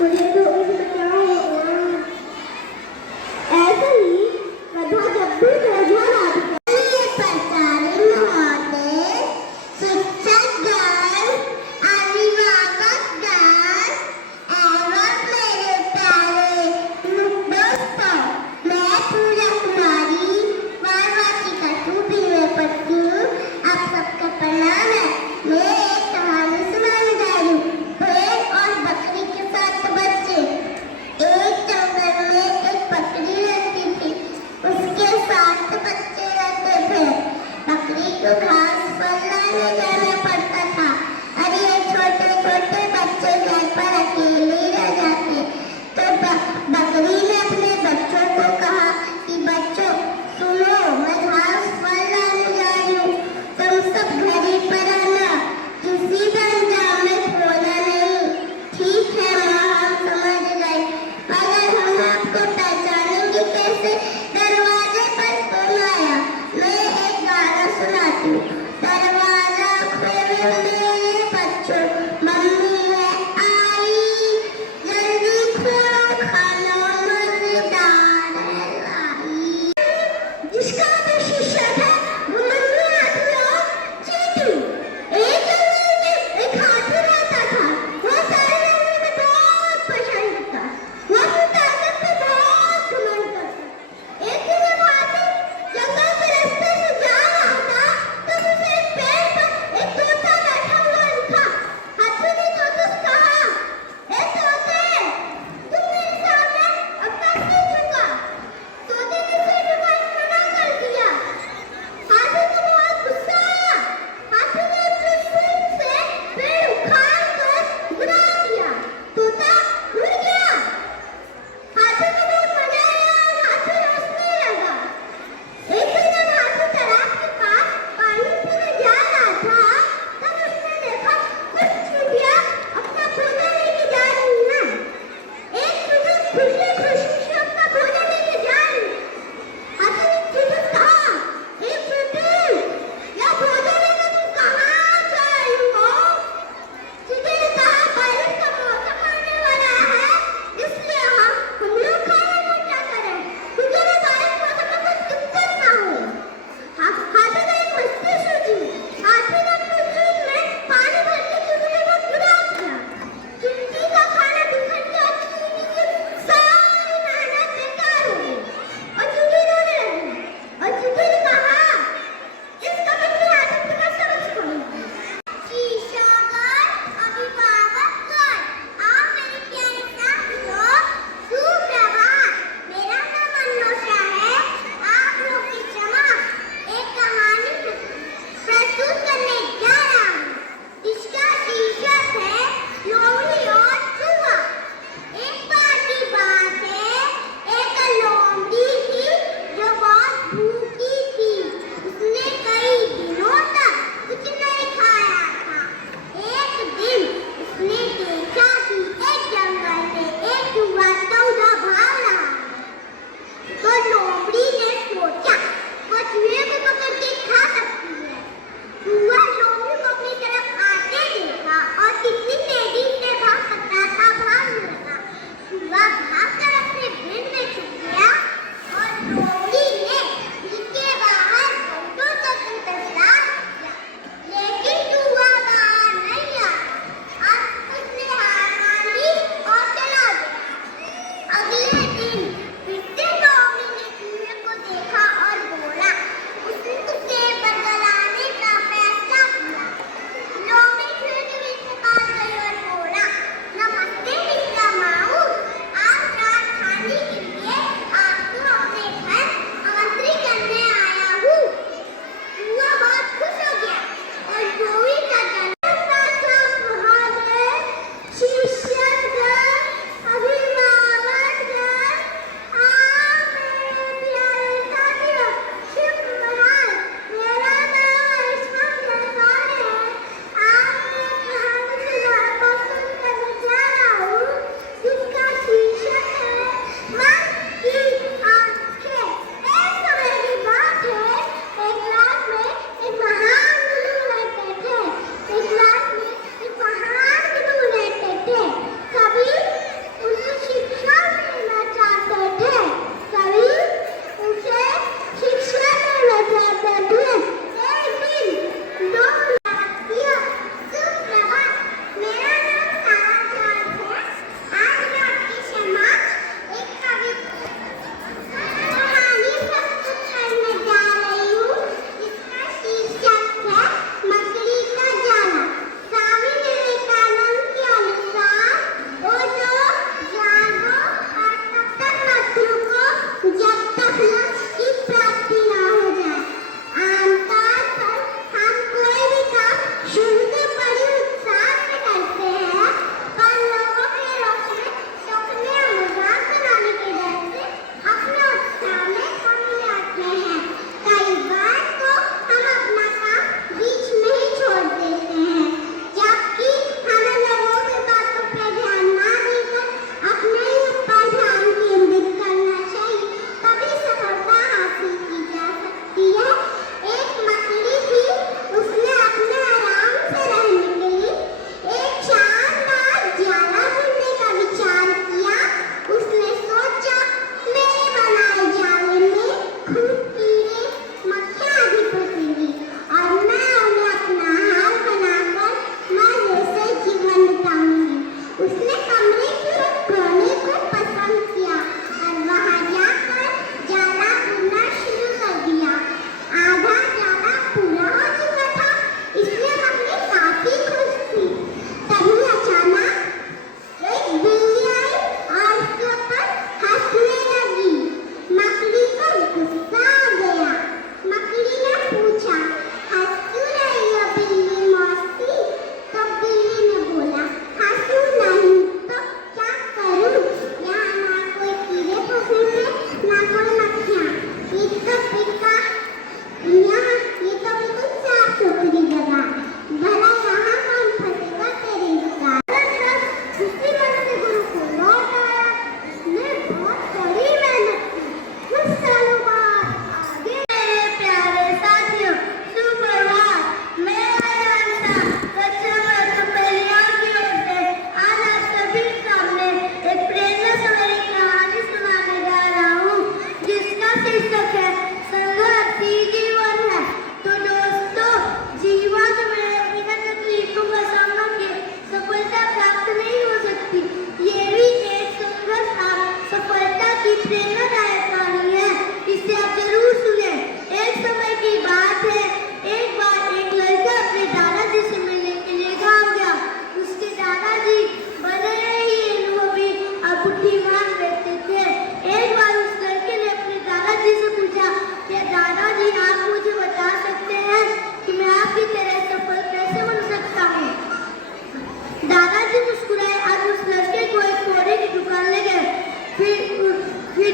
मुझे तो क्या होगा? ऐसा ही कथा जब भी प्रज्वल प्रचार होते शिक्षकगण, अभिभावकगण एवं मेरे प्यारे दोस्तों, मैं पूजा कुमारी वाराणसी का पढ़ती हूँ। आप सबका प्रणाम है।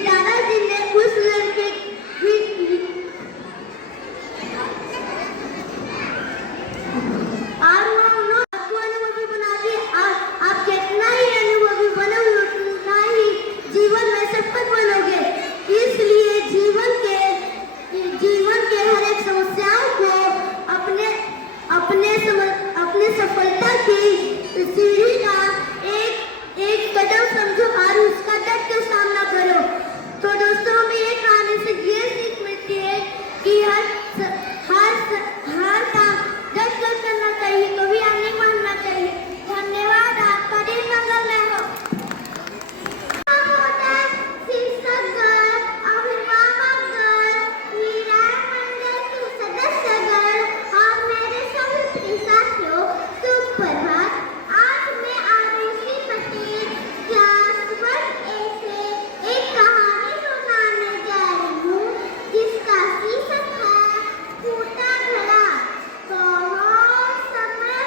दादाजी ने उस लड़के की और वो आपको अनुभवी बना दिए। आप कितना ही अनुभवी बनोगे उतना ही जीवन में सफल बनोगे। इसलिए जीवन के हर एक समस्याओं को अपने सफलता की सीढ़ी का एक कदम समझो और उसका डट कर सामना करो। तो दोस्तों, हमें ये कहानी से ये सीख मिलती है कि हर काम डट कर करना चाहिए, कभी हार नहीं मानना चाहिए। धन्यवाद। आपका दिन मंगलमय हो। शिक्षकगण, अभिभावकगण, विधानमंडल के सदस्यगण और मेरे सभी प्रिय साथियों, सुप्रभात। आज मैं आरुषि पटेल क्लास 1A से एक कहानी सुनाने जा रही हूँ, जिसका शीर्षक है फूटा घड़ा। बहुत समय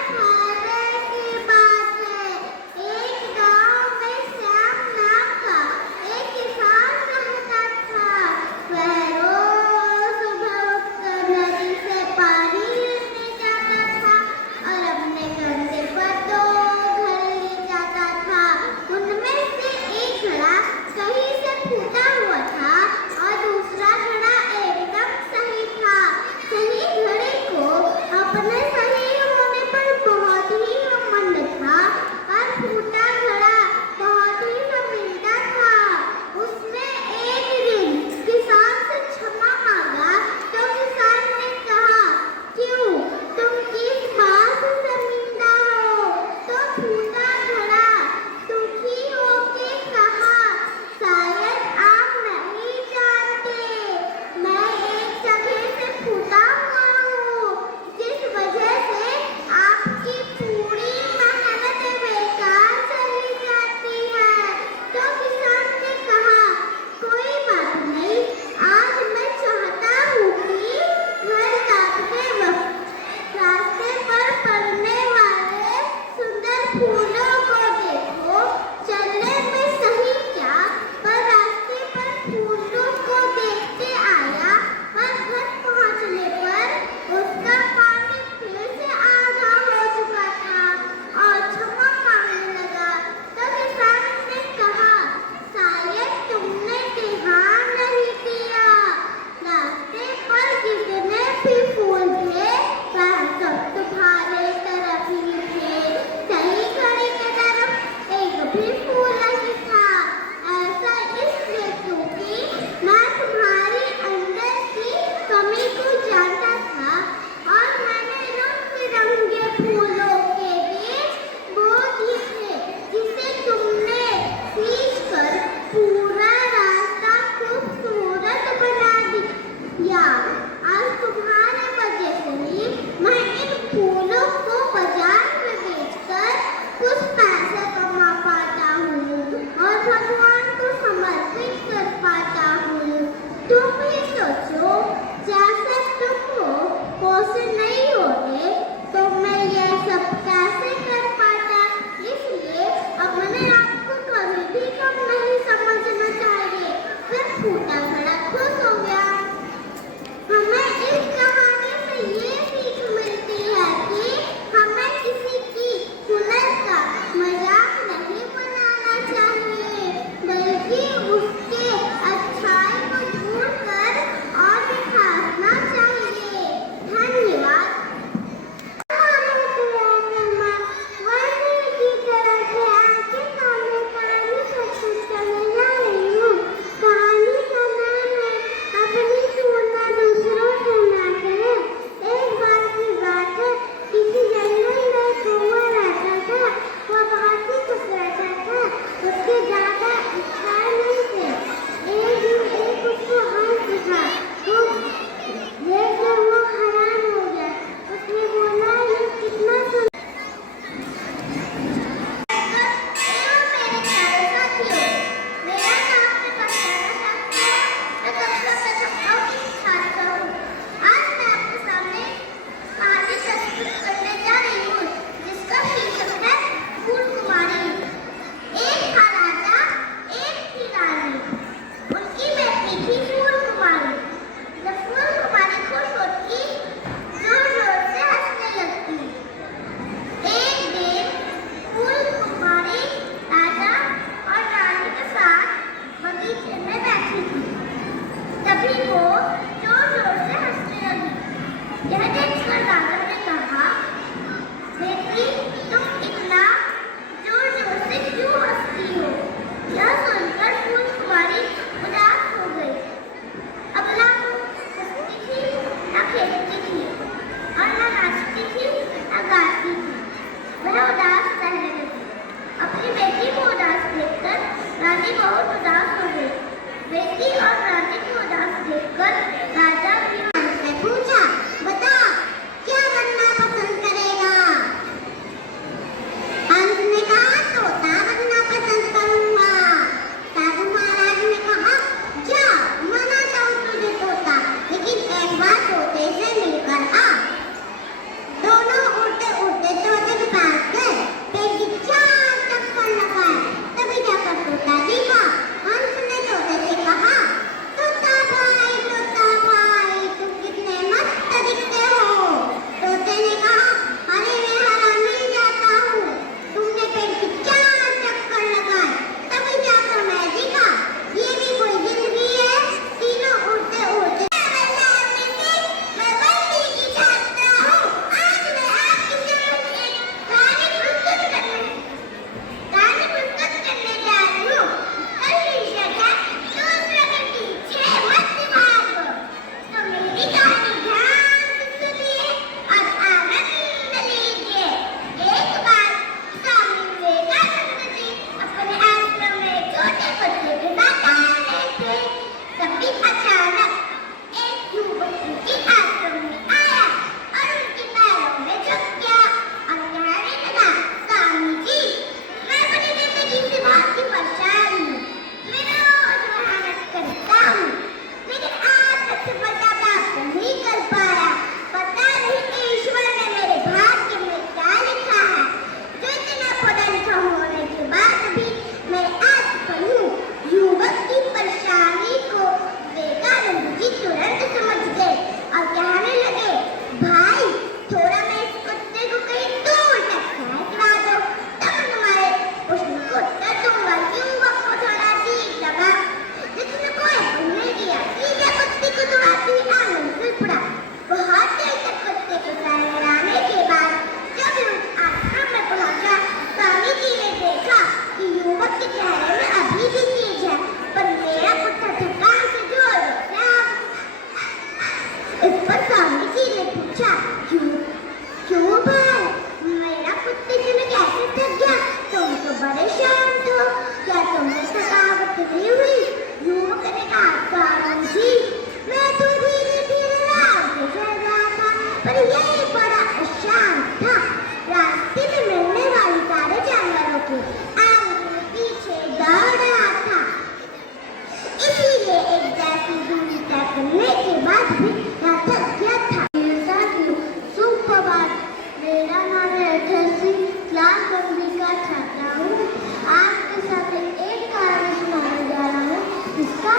गंभीर का छात्रा हूँ। आज के साथ एक कहानी सुनाने जा रहा हूँ। इसका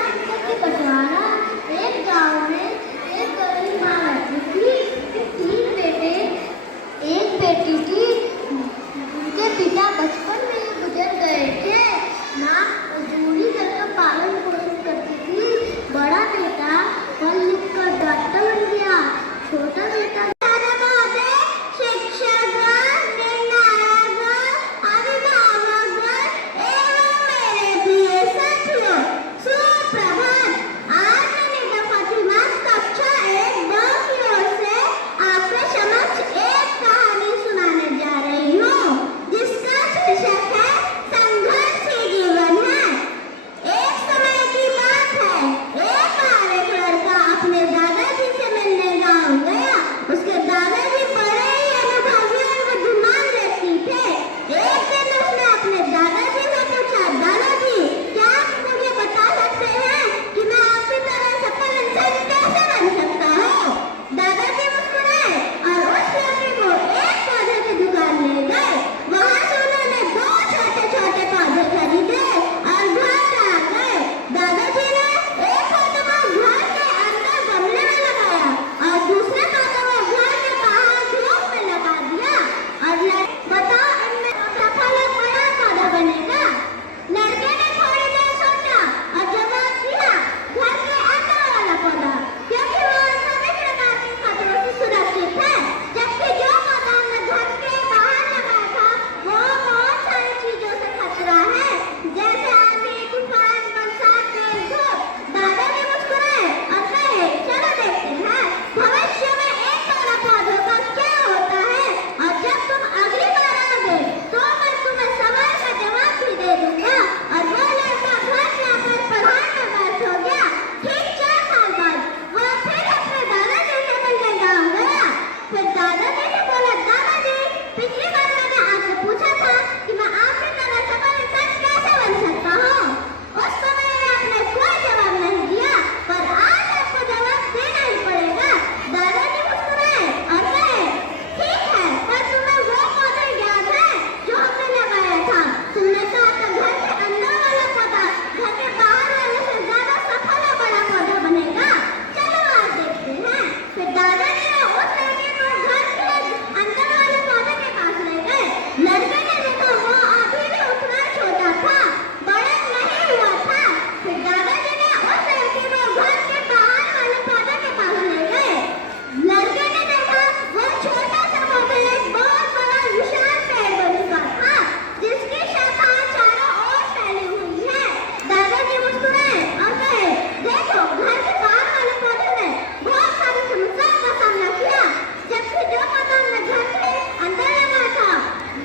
बंटवारा। एक गांव में एक गरीब माँ रहती थी। तीन बेटे, एक बेटी थी। उनके पिता बचपन में ही गुजर गए थे। माँ मजदूरी करके पालन पोषण करती थी। बड़ा बेटा पढ़ लिख कर डॉक्टर बन गया। छोटा बेटा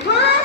बहुत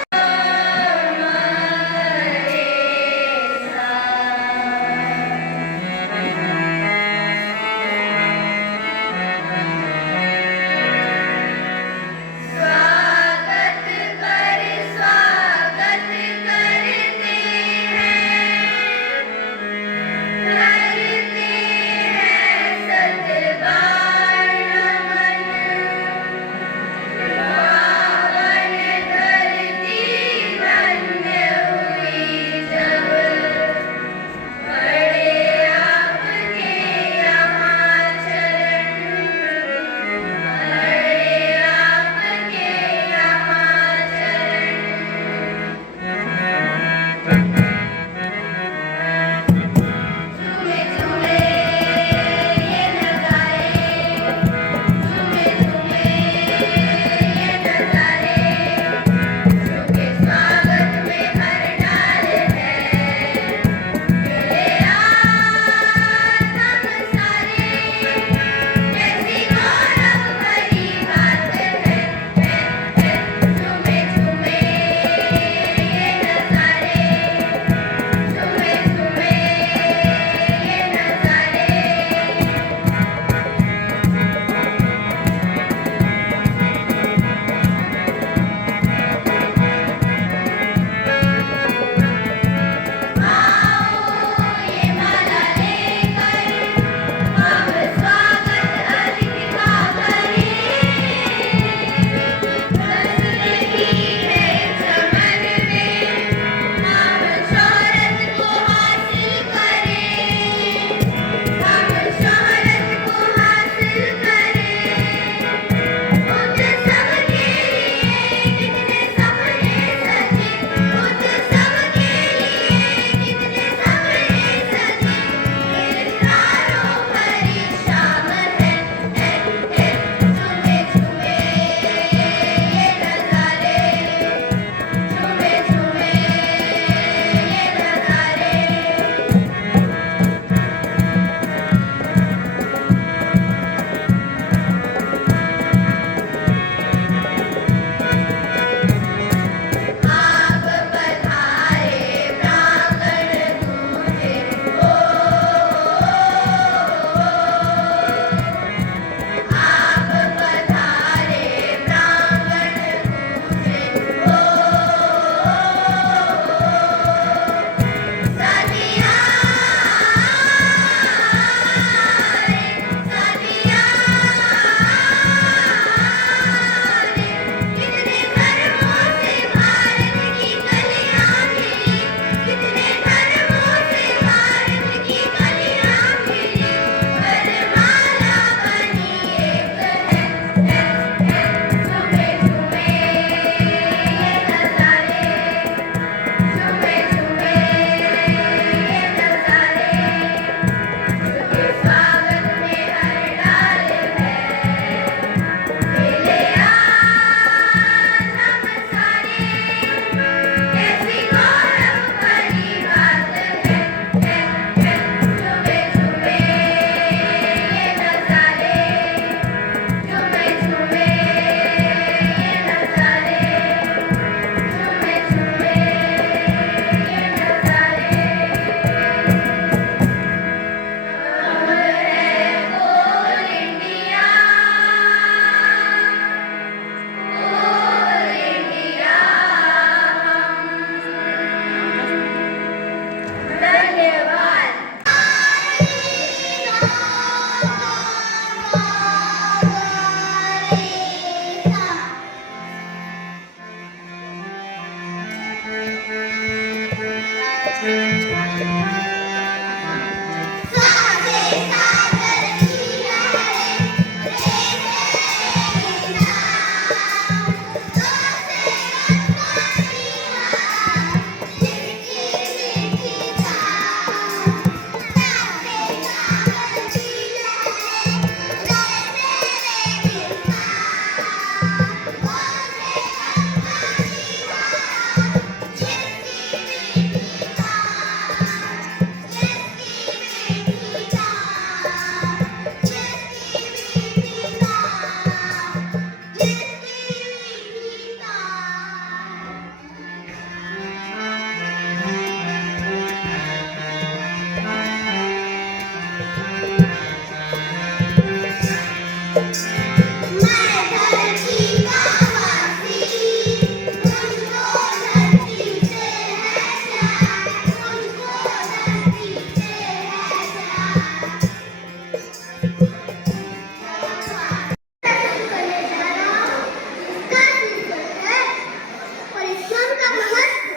परिश्रम का महत्व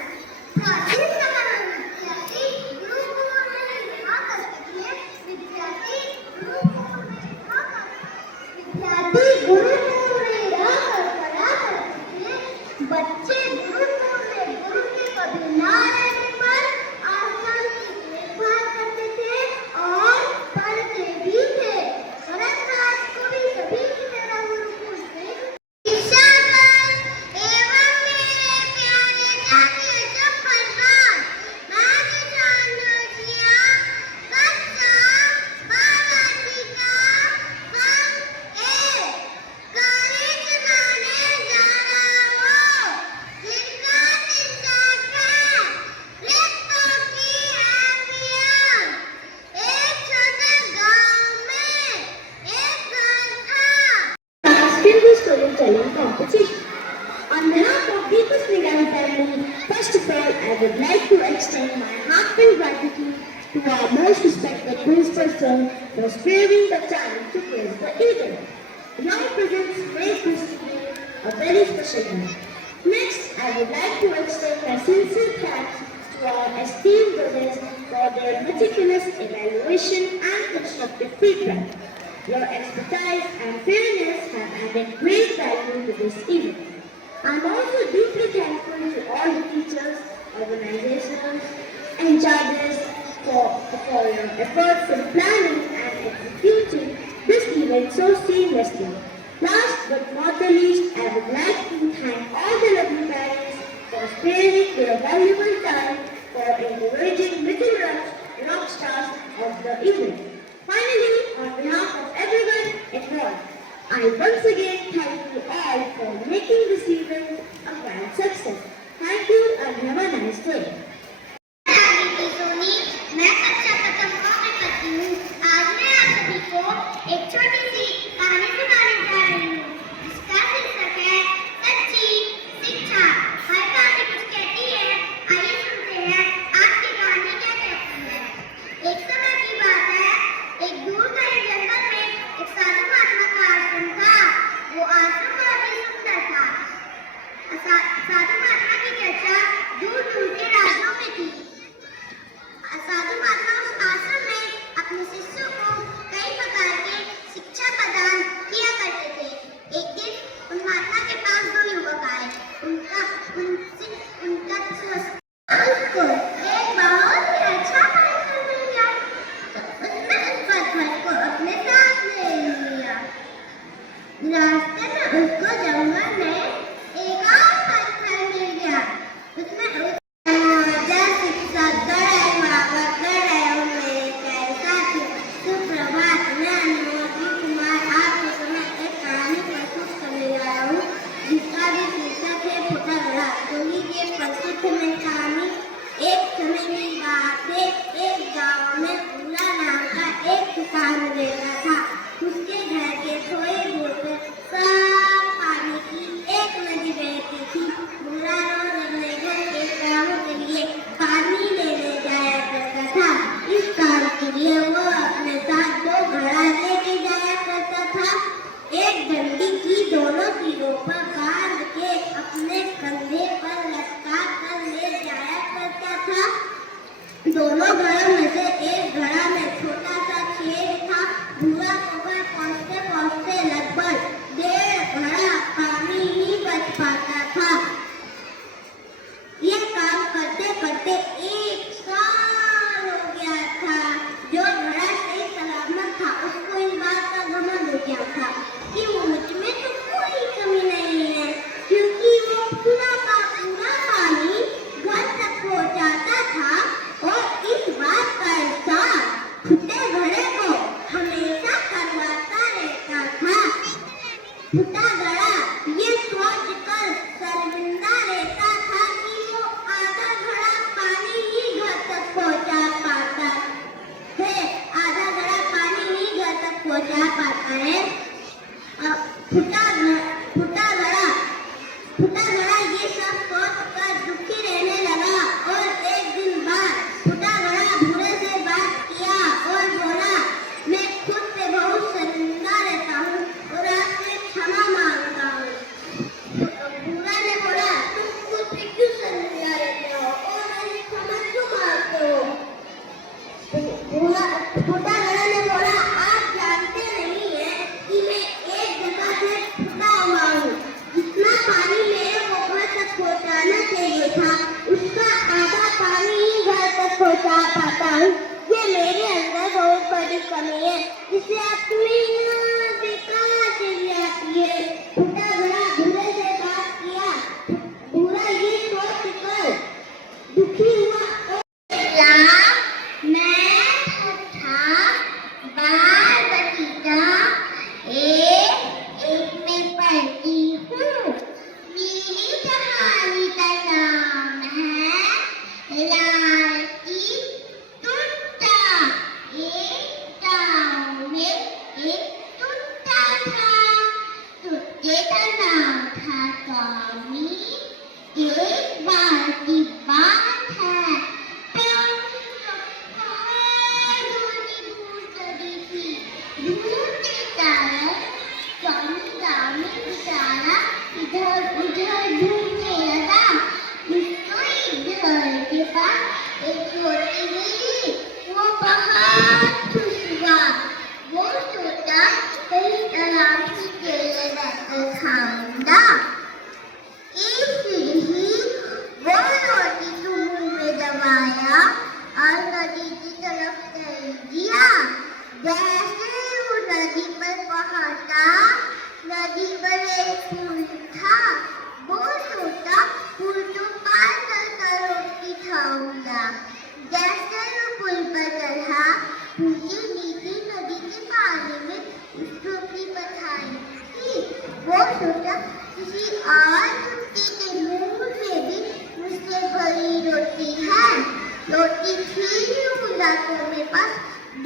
प्राचीन जमाना में विद्यार्थी गुरु में रहा करते थे। विद्यार्थी गुरु में रहा कर पढ़ा करते थे। बच्चे गुरु के कभी ना रहने पर आसमान की देखभाल करते थे और पढ़ते भी थे। परंतु आज को भी सभी की तरह गुरुकुल से storytelling competition. On behalf of Deepa's Nigam family, first of all, I would like to extend my heartfelt gratitude to our most respected principal sir for sparing the time to praise the event. Your presence makes this evening a very special one. Next, I would like to extend my sincere thanks to our esteemed judges for their meticulous evaluation and constructive feedback. Your expertise and fairness have added great value to this event. I am also deeply thankful to all the teachers, organizations, and charges for your efforts in planning and executing this event so seamlessly. Last but not the least, I would like to thank all the lovely parents for sparing their valuable time for encouraging little rock stars of the event. Finally, on behalf of everyone involved, I once again thank you all for making this event a grand success. Thank you and have a nice day. मैं कक्षा प्रथम में पढ़ती हूँ। आज मैं आप सभी को एक छोटी सी कहानी सुनाने जा रही हूँ, जिसका शीर्षक है सच्ची शिक्षा। हर कहानी कुछ कहती है, आइए सुनते हैं आज की कहानी क्या कहती है। एक समय की बात है, एक दूर गए जंगल में एक साधु महात्मा का आश्रम था। वो आश्रम बहुत ही सुंदर था। साधु महात्मा की चर्चा दूर दूर के राज्यों में थी। साधु महात्मा उस आश्रम में अपने शिष्यों को कई प्रकार की शिक्षा प्रदान किया करते थे। एक दिन उन महात्मा के पास दो युवक आए। उनका एक बहुत ही अच्छा पत्थर मिल गया, तो उसने उस पत्थर को अपने साथ ले लिया। रास्ते में उसको जंगल में एक और पत्थर मिल गया। उसने तो बता पाता हूँ। ये मेरे अंदर बहुत बड़ी कमी है, जिसे अपनी बेकार चली आती है। उठा बड़ा भूले से बात किया, बुरा ये सोच कर दुखी हुआ। मैं था बाल बगीचा एक में पढ़ती हूँ। मेरी कहानी का नाम है लालची टुट्टा। एक गाँव में एक टुट्टा था। टुट्टे का नाम था टॉमी। एक बार की बात है, इधर उधर ढूंढने लगा। उसको एक घर के पास एक छोटी मिली। वो बहुत खुश हुआ। वो सोचा कहीं आराम से केले बैठकर खाऊंगा। इसलिए वो रोटी को मुंह में दबाया और नदी की तरफ चल दिया। जैसे वो नदी पर पहुंचा, नदी पर एक पुल था। वो सोचा पुल को पार कर रोटी खाऊंगा। जैसे वो पुल पर चढ़ा, पुल के नीचे नदी के पानी में उसको अपनी पथारी थी। वो सोचा किसी और कुत्ते के मुंह में भी मुझसे भरी रोटी है। रोटी थी मुलाकों में पास,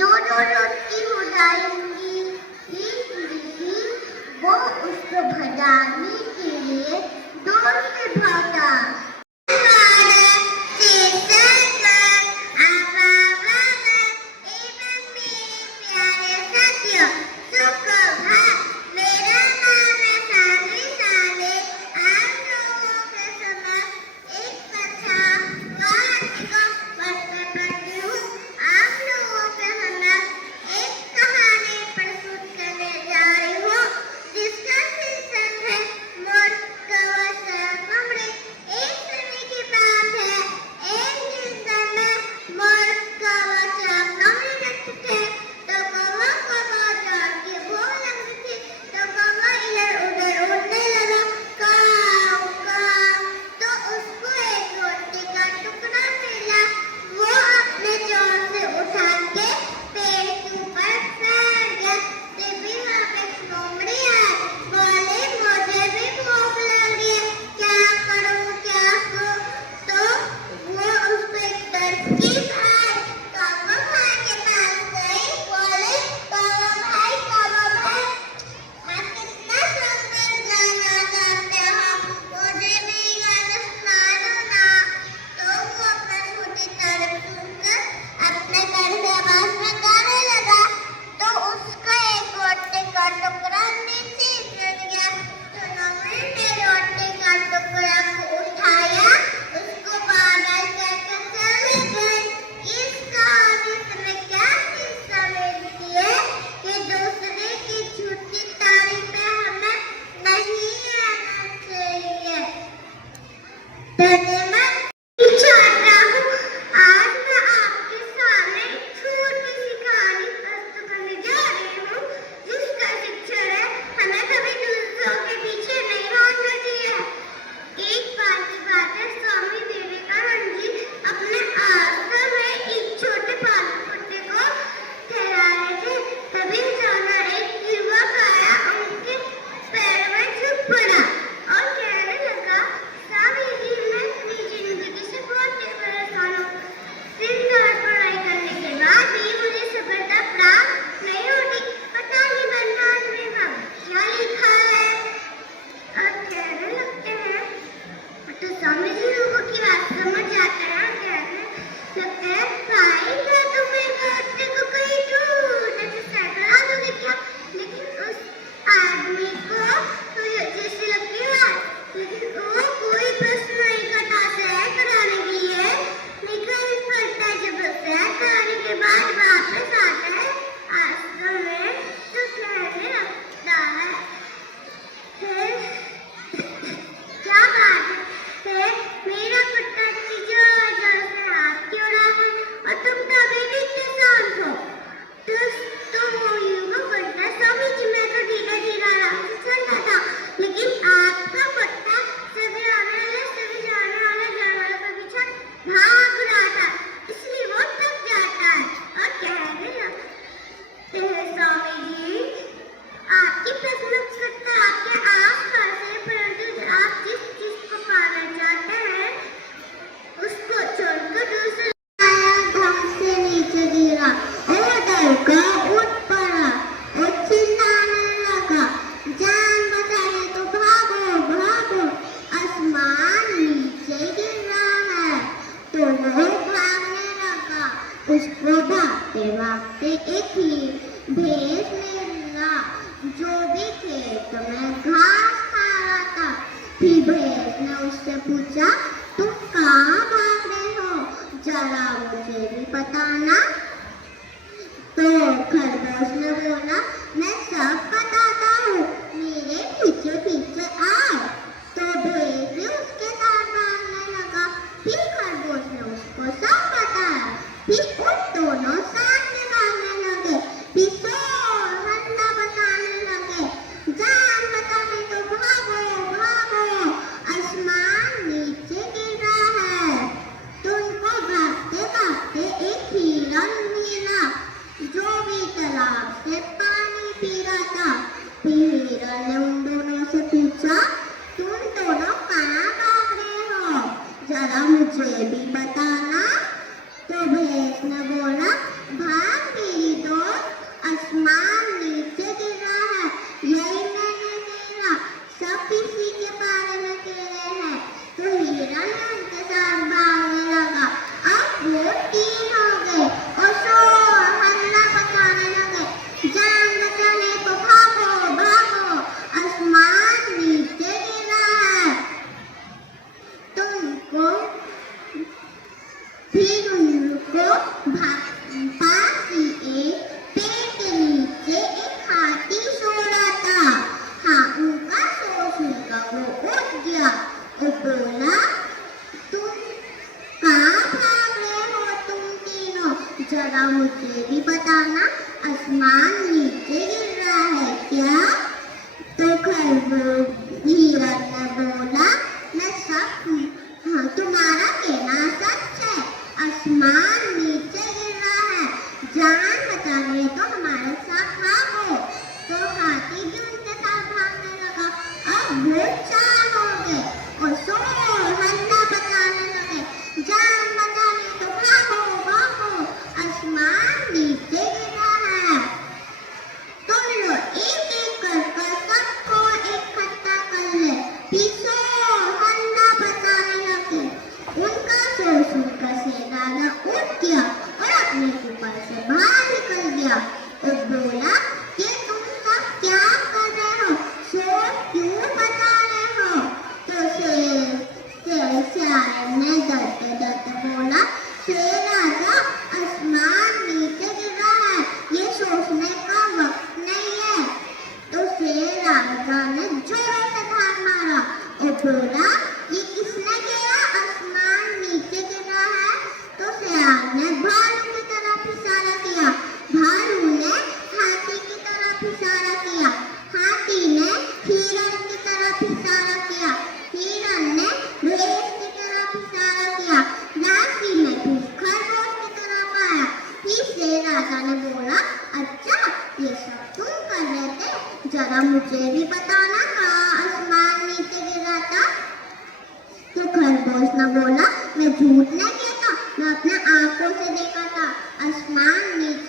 दो रोटी हो जाएंगी। इसलिए वो उसको भगाने के लिए दूर से भागा। तो वो भागने लगा। उसको भागते भागते एक ही भैंस मिला जो भी खेत में घास खा रहा था। फिर भैंस ने उससे पूछा, तुम कहाँ भाग रहे हो, जरा मुझे भी बताना। तो खरगोश ने बोला, मैं सब बताता हूँ, मेरे पीछे पीछे आओ। तो भैंस भी उसके साथ भागने लगा। फिर खरगोश ने उसको सब बताया। फिर उन दोनों साथ में भागने लगे। फिर शोर हल्ला बजाने लगे, जान बचाने तो भागो भागो, आसमान नीचे गिर रहा है। तो उनको भागते भागते एक हिरण मिला जो भी तालाब से पानी पी रहा था। फिर हिरण ने उन दोनों से पूछा, तुम दोनों कहाँ भाग रहे हो, जरा मुझे भी बताना। तो भैंस ने बोला, भाग मेरी दोस्त, आसमान नीचे गिर रहा है, यही मैंने देखा, सब इसी के बारे में कह रहे हैं। तो हिरण उनके साथ भागने लगा। अब वो तीन हो गए और शोर हल्ला बजाने लगे, जान बचाने को भागो भागो, आसमान नीचे गिर रहा है। तुमको फिर उनको पास ही एक पेड़ के नीचे एक हाथी सो रहा था। हाँ, उनका सो सुनकर वो उठ गया और बोला, तुम कहाँ भाग रहे हो तुम तीनों, जरा मुझे भी बताना, आसमान नीचे गिर रहा है क्या। तो खरगोश हिरण ने बोला, मैं सब हाँ, तुम्हारा कहना सच है, आसमान नीचे गिर रहा है, जान बचाने तो हमारे साथ भागो। तो हाथी भी उनके साथ भागने लगा। अब वो चार हो गए और शोर हल्ला बजाने लगे, जान बचाने तो भागो भागो, आसमान नीचे गिर रहा है। तुम लोग एक एक कर सबको इकट्ठा कर ले। फिर शोर हल्ला बजाने लगे। उनका शोर सुनकर शेरराजा उठ गया और अपने ऊपर से बाहर निकल गया और बोला कि तुम सब क्या कर रहे हो, शोर क्यों बजा रहे हो। तो शेर ने डरते डरते बोला, शेरराजा, आसमान नीचे गिर रहा है, ये सोचने का वक्त नहीं है। तो शेरराजा ने जोरों से धार मारा और बोला, ये किसने किया, आसमान नीचे गिर रहा है। तो शेर ने भालू की तरफ इशारा किया, भालू ने हाथी की तरफ इशारा किया, हाथी ने हिरण की तरफ इशारा किया, हिरण ने भैंस की तरफ इशारा किया, राशि ने फिर खरगोश की तरफ आया। फिर शेरराजा ने बोला, अच्छा ये सब तुम कर रहे थे, जरा मुझे भी बताना, कहाँ आसमान नीचे गिर रहा था। तो खरगोश ने बोला, मैं झूठ नहीं कहता, मैं अपने आंखों से देखा था, आसमान नीचे